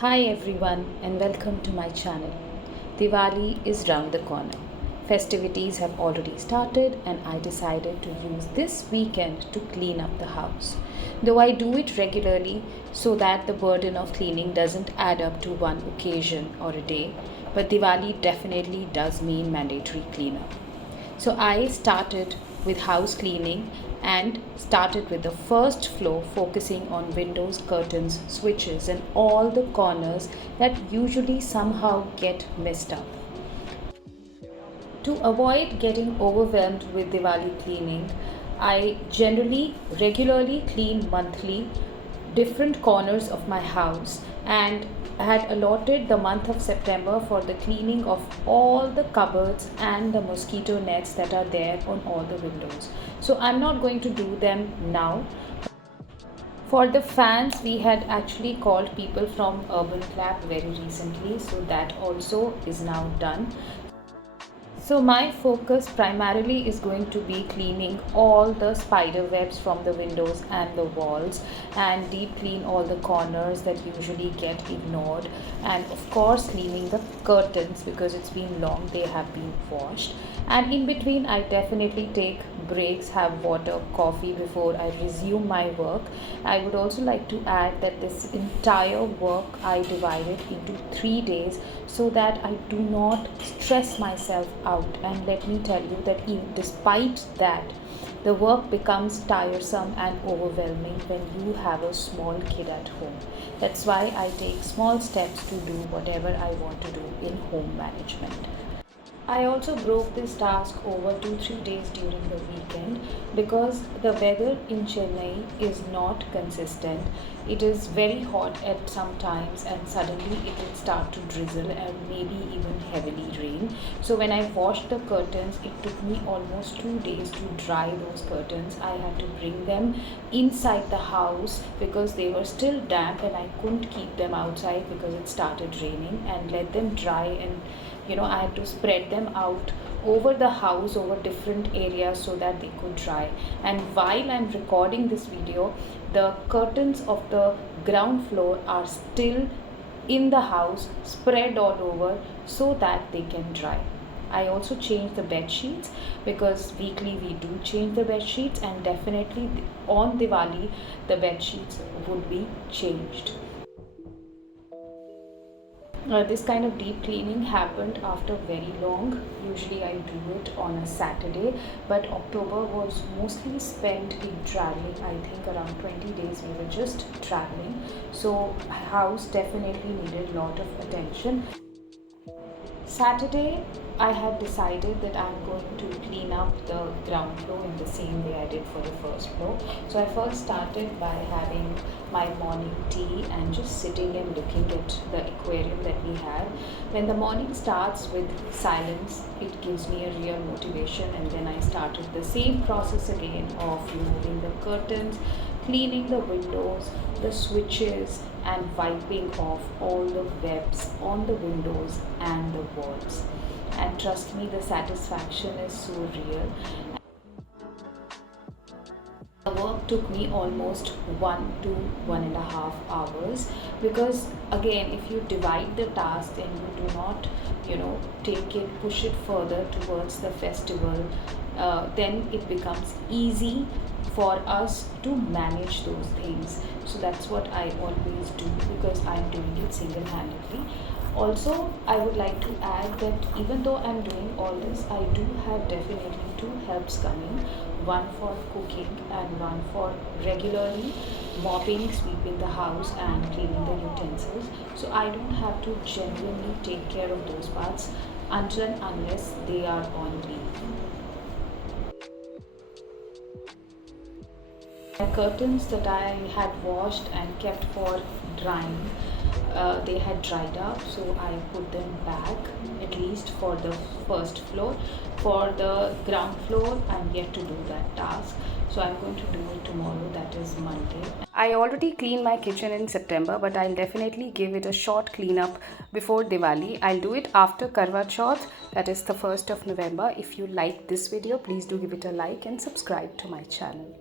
Hi everyone and welcome to my channel. Diwali is round the corner. Festivities have already started and I decided to use this weekend to clean up the house. Though I do it regularly so that the burden of cleaning doesn't add up to one occasion or a day, but Diwali definitely does mean mandatory cleanup. So I started with house cleaning and started with the first floor, focusing on windows, curtains, switches, and all the corners that usually somehow get messed up. To avoid getting overwhelmed with Diwali cleaning, I generally regularly clean monthly different corners of my house, and I had allotted the month of September for the cleaning of all the cupboards and the mosquito nets that are there on all the windows. So I'm not going to do them now. For the fans, we had actually called people from Urban Clap very recently, so that also is now done. So my focus primarily is going to be cleaning all the spider webs from the windows and the walls, and deep clean all the corners that usually get ignored, and of course cleaning the curtains because it's been long, they have been washed. And in between I definitely take breaks, have water, coffee before I resume my work. I would also like to add that this entire work I divided into 3 days so that I do not stress myself out. And let me tell you that even despite that, the work becomes tiresome and overwhelming when you have a small kid at home. That's why I take small steps to do whatever I want to do in home management. I also broke this task over 2-3 days during the weekend because the weather in Chennai is not consistent. It is very hot at some times and suddenly it will start to drizzle and maybe even heavily rain. So when I washed the curtains, it took me almost 2 days to dry those curtains. I had to bring them inside the house because they were still damp and I couldn't keep them outside because it started raining, and let them dry. And I had to spread them out over the house, over different areas so that they could dry. And while I'm recording this video, the curtains of the ground floor are still in the house, spread all over so that they can dry. I also change the bed sheets because weekly we do change the bed sheets, and definitely on Diwali the bed sheets would be changed. This kind of deep cleaning happened after very long. Usually I do it on a Saturday, but October was mostly spent in traveling. I think around 20 days we were just traveling. So house definitely needed a lot of attention. Saturday, I had decided that I'm going to clean up the ground floor in the same way I did for the first floor. So I first started by having my morning tea and just sitting and looking at the aquarium that we have. When the morning starts with silence, it gives me a real motivation, and then I started the same process again of removing the curtains, cleaning the windows, the switches, and wiping off all the webs on the windows and the walls. And trust me, the satisfaction is so real. The work took me almost 1 to 1.5 hours because, again, if you divide the task and you do not, take it, push it further towards the festival, then it becomes easy for us to manage those things. So that's what I always do because I'm doing it single-handedly. Also, I would like to add that even though I'm doing all this, I do have definitely two helps coming, one for cooking and one for regularly mopping, sweeping the house and cleaning the utensils. So I don't have to genuinely take care of those parts until and unless they are on leave. The curtains that I had washed and kept for drying, they had dried up, so I put them back, at least for the first floor. For the ground floor, I'm yet to do that task, so I'm going to do it tomorrow, that is Monday. I already cleaned my kitchen in September, but I'll definitely give it a short cleanup before Diwali. I'll do it after Karwa Chauth, that is the 1st of November. If you like this video, please do give it a like and subscribe to my channel.